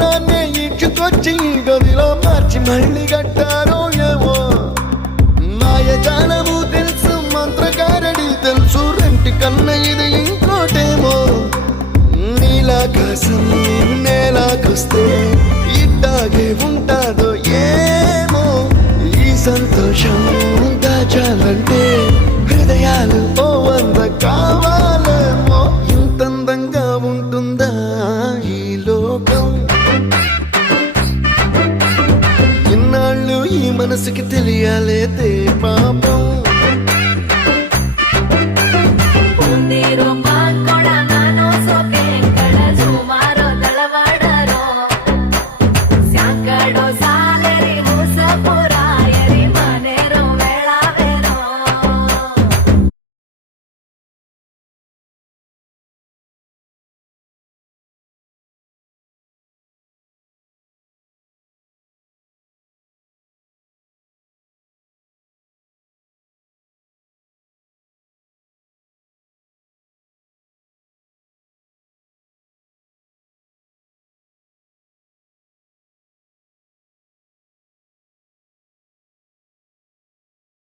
ప్రాణాన్ని ఇచ్చుకొచ్చి గదిలో మార్చి మళ్ళీ కట్టారో ఏమో మాయజాలము తెలుసు మంత్రకారడి తెలుసు రెంటి కన్న ఇది ఇంకోటేమో నీలాకాశం నేలాకొస్తే ఇట్టాగే ఉంటా